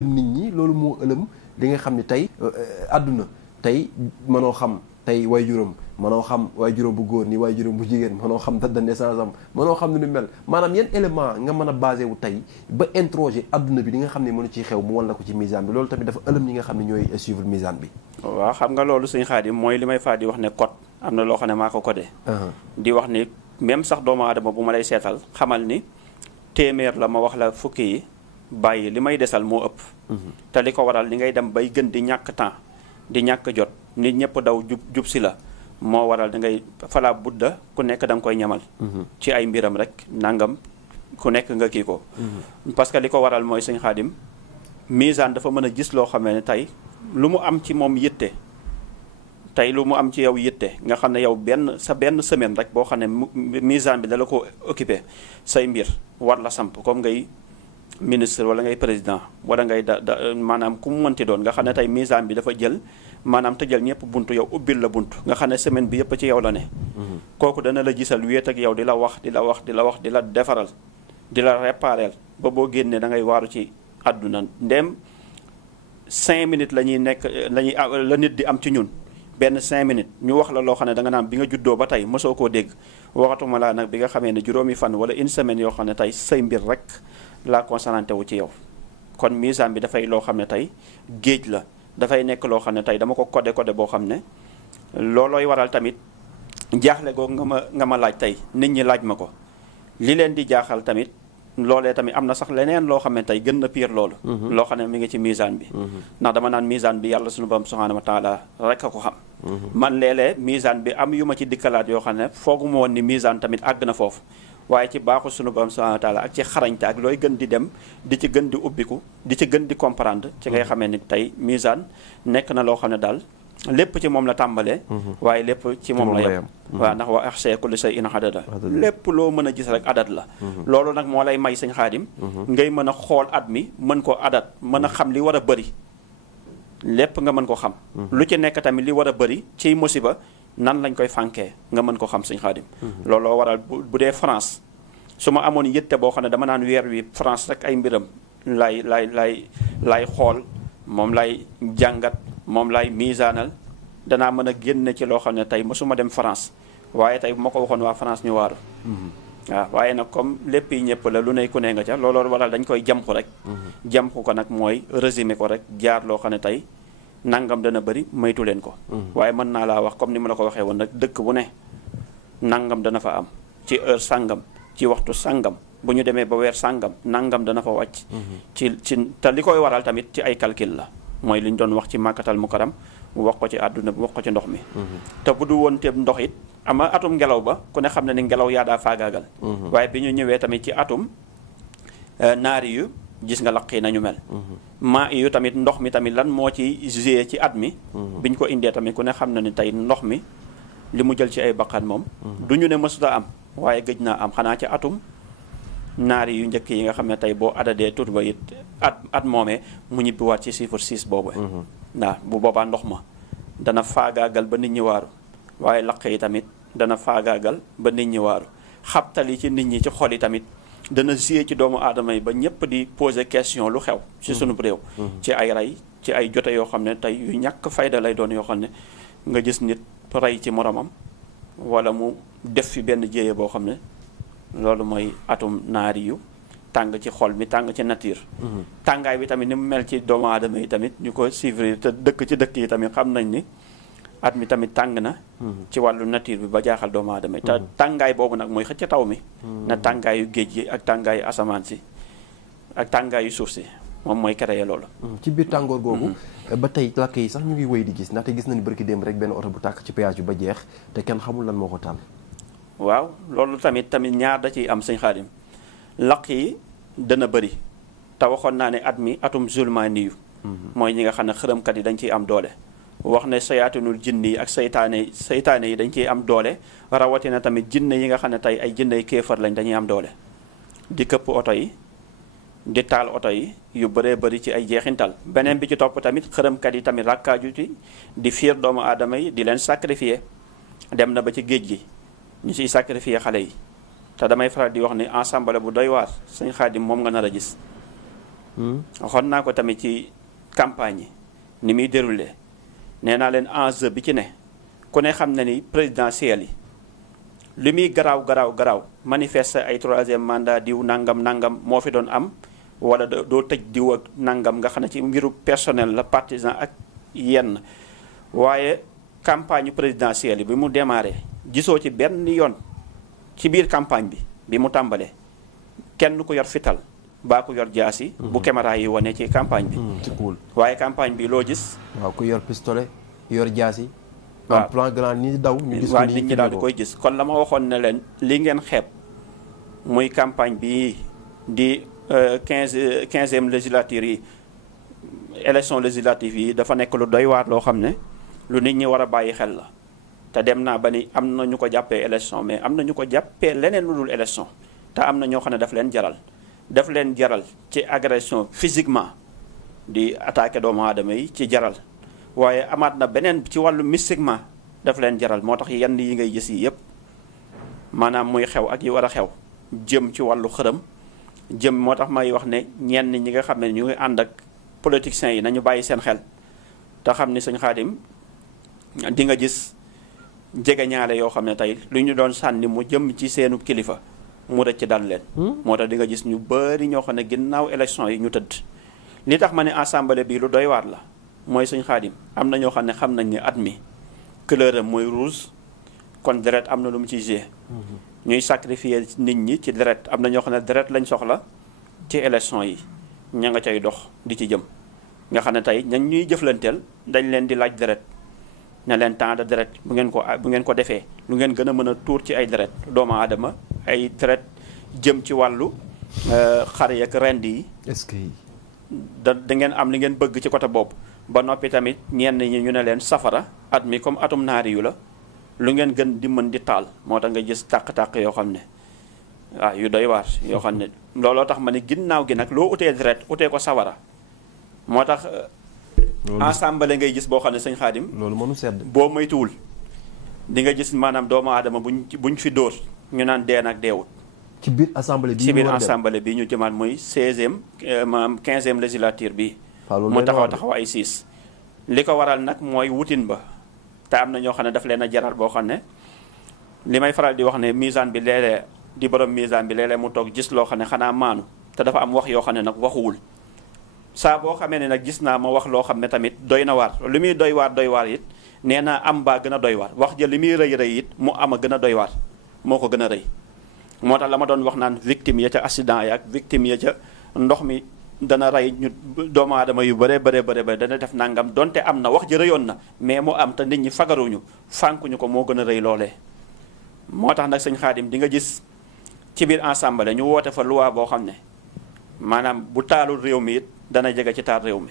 nit ñi loolu moo ëlëm li nga xam ne tey àdduna tey mënoo xam tey waajuram mënoo xam waajuram bu góor ni waajuram bu jigéen mënoo xam date de naissance am mënoo xam ne nu mel maanaam yan élément nga mën a basé wu tey ba introger àdduna bi li nga xam ne mënu ciy xew mu wan la ko ci misaan bi loolu tamit dafa ëlëm ñi nga xam ne ñooy suivre misaan bi. waaw xam nga loolu suñu Xaadim mooy li may faa di wax ne code am na loo xam ne maa ko codé. di wax ni même sax doomu aadama bu ma lay seetal xamal ni téeméer la ma wax la fukki yi bàyyi li may desal moo ëpp. te li ko waral li ngay dem bay gën di ñàkk temps di ñàkk jot nit ñëpp daw jub si la moo waral da ngay fala budda ku nekk da nga koy ñamal. ci ay mbiram rek nangam ku nekk nga kii ko. parce que li ko waral mooy sëñ Xaadim misaan dafa mën a gis loo xam ne tey lu mu am ci moom yitte tey lu mu am ci yow yitte nga xam ne yow benn semaine rek boo xam ne misaan bi dala ko occupé say mbir war la samp comme ngay ministre wala ngay président wala ngay maanaam ku mu mënti doon nga xam ne tey misaan bi dafa jël maanaam tëjal ñëpp buntu yow ubbil la buntu nga xam ne semaine bi yëpp ci yow la ne. kooku dana la gisal wéet ak yow di la wax di la defaral di la réparel ba boo génnee da ngay waaru ci àdduna ndem 5 minutes la ñuy nekk la nit di am ci ñun benn 5 minutes ñu wax la loo xam ne da nga naan bi nga juddoo ba tey mosoo koo dégg waxatuma laa nag bi nga xamee ne juróomi fan wala une semaine yoo xam ne tey say mbir rek laa concentré wu ci yow. kon misaan bi dafay loo xam ne tey géej la dafay nekk loo xam ne tey dama ko codé boo xam ne loolooy waral tamit jaaxle googu nga ma laaj tey nit ñi laaj ma ko li leen di jaaxal tamit loolee tamit am na sax leneen loo xam ne tey gën na pire loolu. loo xam ne mi ngi ci misaan bi. ndax dama naan misaan bi yàlla sunu borom subhanahu wa taala rek a ko xam. man léeg-léeg misaan bi am yu ma ci dikkalaat yoo xam ne fooguma woon ni misaan tamit àgg na foofu. waaye ci baaxu sunu borom subhanahu wa taala ak ci xarañte ak looy gën di dem di ci gën di ubbiku di ci gën di comprendre ci ngay xamee ni tey misaan nekk na loo xam ne daal lépp ci moom la tàmbalee. waaye lépp ci moom la yem. waaw ndax wa ahsaa kulli shay'in adada lépp loo mën a gis rek adat la. loolu nag moo lay may sëñ Xaadim ngay mën a xool at mi mën ko adat mën a xam li war a bëri lépp nga mën ko xam. lu ci nekk tamit li war a bëri ciy musiba nan lañ koy fànkee nga mën ko xam sëñ Xaadim. looloo waral bu dee France su ma amoon yitte boo xam ne dama naan weer wi France rek ay mbiram lay xool moom lay jàngat moom lay misaanal danaa mën a génne ci loo xam ne tey mosuma dem France waaye tey bu ma ko waxoon waa France ñu waaru. waaw waaye nag comme lépp yi ñëpp la lu ne ku ne nga ca looloo waral dañ koy jamxu rek. jamxu ko nag mooy résumé ko rek jaar loo xam ne tey nangam dana bëri maytu leen ko. waaye mën naa laa wax comme ni ma la ko waxee woon rek dëkk bu ne nangam dana fa am ci heure sangam ci waxtu sangam bu ñu demee ba weer sangam nangam dana fa wàcc. ci te li koy waral tamit ci ay calcul la mooy li ñu doon wax ci màkkatal mukaram wax ko ci àdduna bi wax ko ci ndox mi. te bu du woon te ndox it ama atum ngelaw ba ku ne xam ne ni ngelaw yaa daa faagaagal. waaye bi ñu ñëwee tamit ci atum naari yu gis nga laq yi nañu mel. maa yu tamit ndox mi tamit lan moo ci joué ci at mi. bi ñu ko indee tamit ku ne xam na ni tey ndox mi li mu jël ci ay baqan moom. du ñu ne mësuta am waaye gëj naa am xanaa ci atum naari yu njëkk yi nga xam ne tey boo adadee tur ba it at moomee mu ñibbiwaat ci chiffre 6 boobu. waaw bu boobaa ndox ma dana faagaagal ba nit ñi waaru waaye laq yi tamit dana faagaagal ba nit ñi waaru xabtal yi ci nit ñi ci xol yi tamit dana joué ci doomu aadama yi ba ñëpp di poser question lu xew ci sunu réew. ci ay rey ci ay jote yoo xam ne tey yu ñàkk fayda lay doon yoo xam ne nga gis nit rey ci moromam wala mu def fi benn jéye boo xam ne loolu mooy atum naari yu tàng ci xol mi tàng ci nature. tàngaay bi tamit ni mu mel ci doomu aadama yi tamit ñu ko suivre te dëkk ci dëkk yi tamit xam nañ ni at mi tamit tàng na. ci wàllu nature bi ba jaaxal doomu aadama yi. te tàngaay boobu nag mooy xëcc taw mi. na tàngaayu géej gi ak tàngaayu asamaan si ak tàngaayu suuf si moom mooy créé loolu. ci biir tàngoor googu. ba tey lakk yi sax ñu ngi wéy di gis ndaxte gis nañu barki démb rek benn oto bu tàkk ci péage bi ba jeex te kenn xamul lan moo ko taal. waaw loolu tamit ñaar da ciy am sëñ Xaadim laq yi dana bëri te waxoon naa ne at mi atum zulmaani yu mooy ñi nga xam ne xërëmkat yi dañ ciy am doole wax ne sayaatinul jinni yi ak saytaane yi dañ ciy am doole rawatina tamit jinne yi nga xam ne tey ay jinne yi kéefar lañ dañuy am doole di këpp oto yi di taal oto yi yu bëree bëri ci ay jeexintal beneen bi ci topp tamit xërëmkat yi tamit rakkaaju ci di fiir doomu aadama yi di leen sacrifier dem na ba ci géej gi ñu ciy sacrifier xale yi te damay faral di wax ni ensemble bu doy waar sëñ Xaadim moom nga nar a gis waxoon naa ko tamit ci campagne yi ni muy déroulé nee naa leen enjeu bi ci ne ku ne xam na ni présidentielle yi li muy garaaw manifester ay troisième mandat diw nangam moo fi doon am wala doo tëj diw ak nangam nga xam ne ci mbiru personnel la partisan ak yenn waaye campagne présidentielle bi mu démarré gisoo ci benn yoon ci biir campagne bi mu tàmbalee kenn ku yor fital baa ku yor jaasi bu caméra yi wane ci campagne bi waaye campagne bi loo gis waaw ku yor pistolet yor jaasi waaw en plan grand ni daw ñu gis waaw nit ñi daal di koy gis kon la ma waxoon ne leen li ngeen xeeb muy campagne bi di 15e législature yi élection législative yi dafa nekk lu doy waar loo xam ne lu nit ñi war a bàyyi xel la te dem naa ba ni am na ñu ko jàppee élection mais am na ñu ko jàppee leneen lu dul élection te am na ñoo xam ne daf leen jaral ci agression physiquement di attaquer doomu aadama yi ci jaral waaye amaat na beneen ci wàllu mystiquement daf leen jaral moo tax yenn yi ngay gis yi yépp maanaam muy xew ak yi war a xew jëm ci wàllu xërëm jëm moo tax may wax ne ñenn ñi nga xam ne ñu ngi ànd ak politiciens yi nañu bàyyi seen xel te xam ni sëñ Xaadim di nga gis jege ñaale yoo xam ne tey lu ñu doon sànni mu jëm ci seenu kilifa mu rëcc dal leen moo tax di nga gis ñu bari ñoo xam ne ginnaaw élection yi ñu tëdd li tax ma ne assemblée bi lu doy waar la mooy sëñ Xaadim am na ñoo xam ne xam nañ ni at mi couleur am mooy rouge kon deret am na lu mu ci joué ñuy sacrifier nit ñi ci deret am na ñoo xam ne deret lañ soxla ci élection yi ña nga cay dox di ci jëm nga xam ne tey ñañ ñuy jëflanteel dañ leen di laaj deret ne leen temps de deret bu ngeen ko defee lu ngeen gën a mën a tuur ci ay deret doomu aadama ay deret jëm ci wàllu xar yak rend yi est-ce que da ngeen am li ngeen bëgg ci côté boobu ba noppi tamit ñenn ñi ñu ne leen safara at mi comme atum naari yu la lu ngeen gën di mën di taal moo tax nga gis tàq-tàq yoo xam ne waaw yu doy waar yoo xam ne looloo tax ma ne ginnaaw gi nag loo utee deret utee ko sawara moo tax ensemble ngay gis boo xam ne sëñ Xaadim loolu mënu sedd boo moytuwul di nga gis maanaam doomu aadama buñ fi dóor ñu naan dee nag deewut ci biir assemblée bi ci biir assemblée bi ñu jëmaat muy 16e maanaam 15e législature bi mu taxaw ay 6 li ko waral nag mooy wutin ba te am na ñoo xam ne daf leen a jaral boo xam ne li may faral di wax ne misaan bi léeg-léeg di borom misaan bi léeg-léeg mu toog gis loo xam ne xanaa maanu te dafa am wax yoo xam ne nag waxuwul saa boo xamee ne nag gis naa ma wax loo xam ne tamit doy na waar li muy doy waar it nee naa am baa gën a doy waar wax ja li muy rëy it mu am a gën a doy waar moo ko gën a rëy moo tax la ma doon wax naan victime ya ca accident ya ak victime ya ca ndox mi dana rey ñu doomu aadama yu bare dana def nangam donte am na wax ji rëyoon na mais mu am te nit ñi fagaruñu fànkuñu ko moo gën a rëy loolee moo tax nag sëñ Xaadim di nga gis ci biir ensemble ñu woote fa loi boo xam ne maanaam bu taalul réew mi it dana jege ci taal réew mi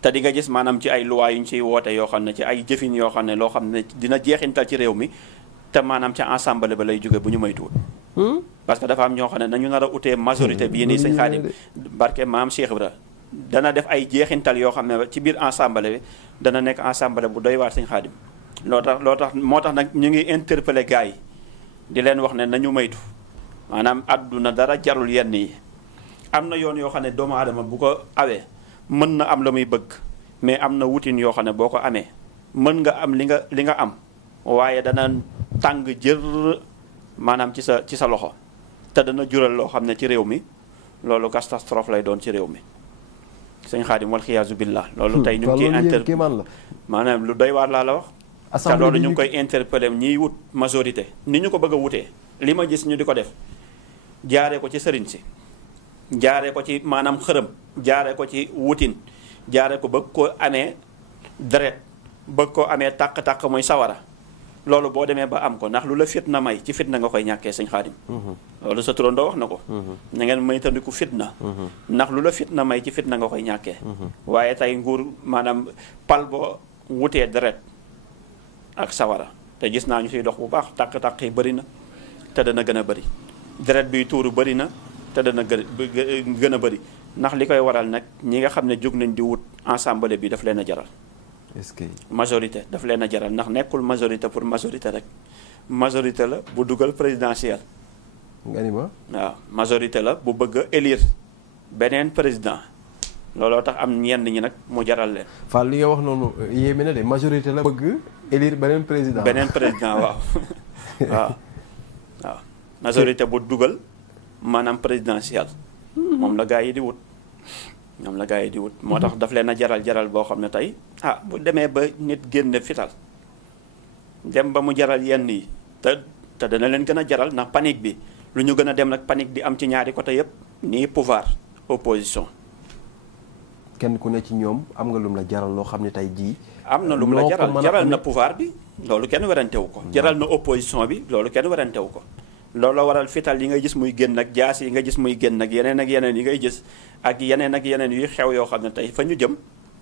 te di nga gis maanaam ci ay loi yu ñu ciy woote yoo xam ne ci ay jëfin yoo xam ne loo xam ne dina jeexintal ci réew mi te maanaam ca ensemble ba lay jóge bu ñu moytuwul parce que dafa am ñoo xam ne nañu nar a utee majorité bii nii sëñ Xaadim barke maam Cheikh Ibra dana def ay jeexintal yoo xam ne ci biir ensemble bi dana nekk ensemble bu doy waar sëñ Xaadim loo tax moo tax nag ñu ngi interpellé gars yi di leen wax ne nañu moytu maanaam àdduna dara jarul yenn yi am na yoon yoo xam ne doomu aadama bu ko awee mën na am la muy bëgg mais am na wutin yoo xam ne boo ko amee mën nga am li nga am waaye dana tàng jër maanaam ci sa loxo te dana jural loo xam ne ci réew mi loolu catastrophe lay doon ci réew mi sëñ Xaadim wal xiyaasu billah loolu tey ñu ngi ciy maanaam lu doy waar laa la wax te loolu ñu ngi koy interpeller ñiy wut majorité ni ñu ko bëgg a wutee li ma gis ñu di ko def jaaree ko ci sëriñ si jaaree ko ci maanaam xërëm jaaree ko ci wutin jaaree ko bëgg ko amee deret bëgg ko amee tàq-tàq mooy sawara loolu boo demee ba am ko ndax lu la fitna may ci fitna nga koy ñàkkee sëñ Xaadim loolu sa turandoo wax na ko na ngeen moytandiku fitna ndax lu la fitna may ci fitna nga koy ñàkkee waaye tey nguur maanaam pal boo wutee deret ak sawara te gis naa ñu fiy dox bu baax tàq-tàq yi bëri na te dana gën a bëri deret biy tuuru bëri na te dana gën a bëri ndax li koy waral nag ñi nga xam ne jóg nañ di wut ensemble bi daf leen a jaral est-ce que majorité daf leen a jaral ndax nekkul majorité pour majorité rek majorité la bu dugal présidentielle nga ni ma waaw majorité la bu bëgg a élire beneen président looloo tax am ñenn ñi nag mu jaral leen. Fall li nga wax noonu yéeme na de majorité la bëgg élire beneen président. beneen président waaw waaw majorité bu dugal maanaam présidentielle. moom la gaa yi di wut. ñoom la gaa yi di wut moo tax daf leen a jaral boo xam ne tey bu demee ba nit génne fital dem ba mu jaral yenn yi te dana leen gën a jaral ndax panique bi lu ñu gën a dem nag panique di am ci ñaari côté yépp nii pouvoir opposition. kenn ku ne ci ñoom am nga lum la jaral loo xam ne tey jii. am na lum la jaral na pouvoir bi loolu kenn werantewu ko. jaral na opposition bi loolu kenn werantewu ko. loolu la waral fital yi nga gis muy génn ak jaas yi nga gis muy génn ak yeneen yi ngay gis ak yeneen yuy xew yoo xam ne tey fa ñu jëm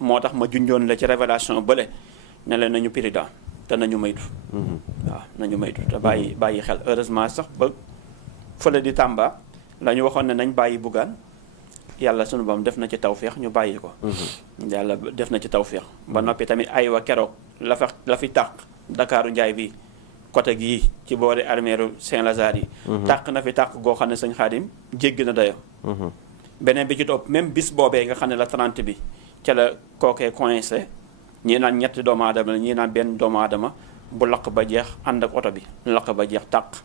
moo tax ma junjoon la ci révélation bële ne leen nañu président te nañu maytu. waaw nañu maytu te bàyyi xel heureusement sax ba fële di Tamba la ñu waxoon ne nañ bàyyi Bougane yàlla sunu bam def na ci tawféex ñu bàyyi ko. yàlla def na ci tawféex. ba noppi tamit aywa keroog la fi tàq Dakaaru Njaay bi côté gii ci boori armeeru Saint-Lazare yi. tàq na fi tàq goo xam ne sëñ Xaadim jéggi na dayo beneen bi ci topp même bis boobee nga xam ne la 30 bi ca la kookee coincé ñii naan ñetti doomu aadama la ñii naan benn doomu aadama bu lakk ba jeex ànd ak oto bi lakk ba jeex tàq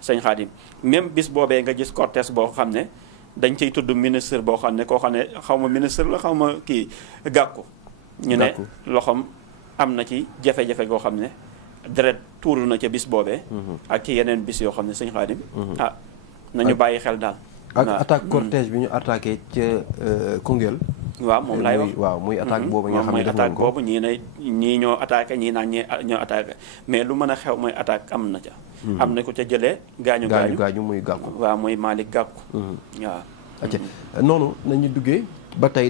sëñ Xaadim même bis boobee nga gis cortège boo xam ne dañ ciy tudd ministre boo xam ne koo xam ne xaw ma ministre la xaw ma kii gàkku ñu ne loxoom am na ci jafe-jafe goo xam ne deret tuuru na ca bis boobee ak ci yeneen bis yoo xam ne sëñ Xaadim nañu bàyyi xel daal ak attaque cortège bi ñu attaqué ca Koungheul waaw moom laay wax waaw muy attaque boobu nga xam ne mooy attaque boobu ñii ñoo attaqué ñii naan ñoo attaqué mais lu mën a xew mooy attaque am na ca am na ko ca jëlee gaañu muy gàkku waaw muy Malick Gàkku waaw noonu nañu duggee ba tey